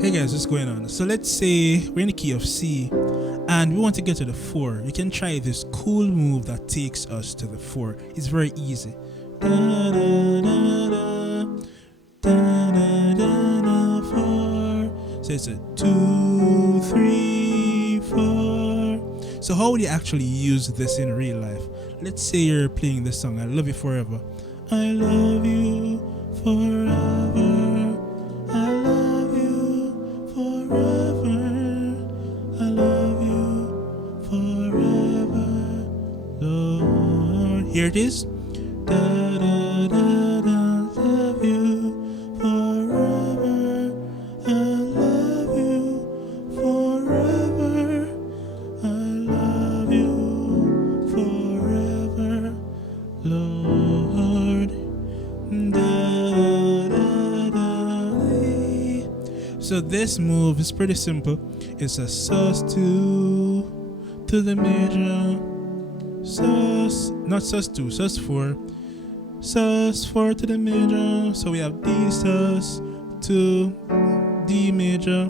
Hey guys, what's going on? So let's say we're in the key of C and we want to get to the 4. You can try this cool move that takes us to the 4. It's very easy. Da, da, da, da, da, da, da, da, 4. So it's a 2, 3, 4. So how would you actually use this in real life? Let's say you're playing this song, I Love You Forever. I love you forever. I love you forever. I love you forever, Lord. Here it is. Da, da, da, da, love you forever. I love you forever. I love you forever, Lord. Da, da, da. So this move is pretty simple. It's a sus2 to the major, sus, not sus2, sus4, sus4 to the major. So we have D sus to D major,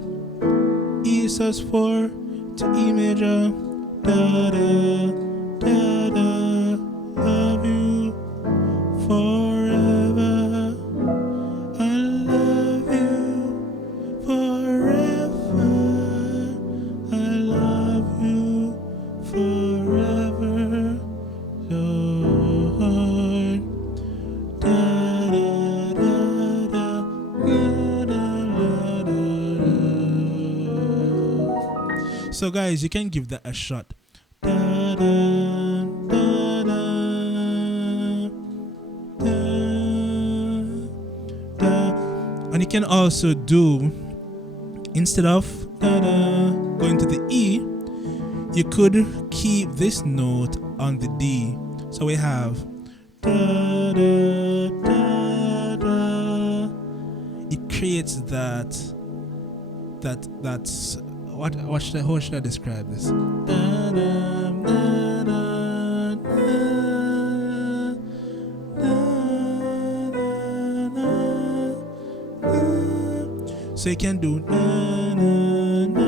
E sus4 to E major, da da da da, love you forever. I love you forever. I love you forever, Lord. Da da da da, da da da da. So guys, you can give that a shot. Da da da da da da. And you can also do, instead of da da going to the E, you could keep this note on the D. So we have da da da da. It creates that's what should how should I describe this? Da, da, da, da, da, da, da, da. So you can do na na na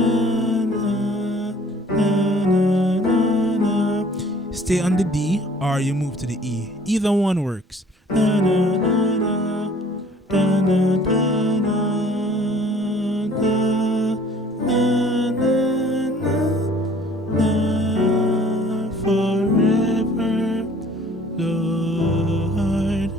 na na na na. Stay on the D or you move to the E. Either one works. Na na na na da, na, da, na, da. Forever, Lord.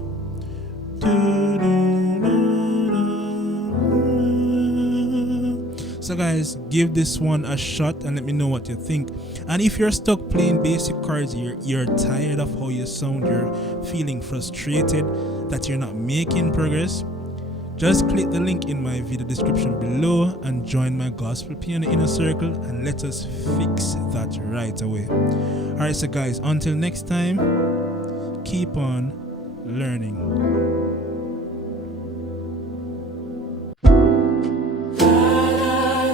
So guys, give this one a shot and let me know what you think. And if you're stuck playing basic chords, you're tired of how you sound, you're feeling frustrated that you're not making progress, just click the link in my video description below and join my gospel piano inner circle and let us fix that right away. Alright, so guys, until next time, keep on learning. Da, da, da.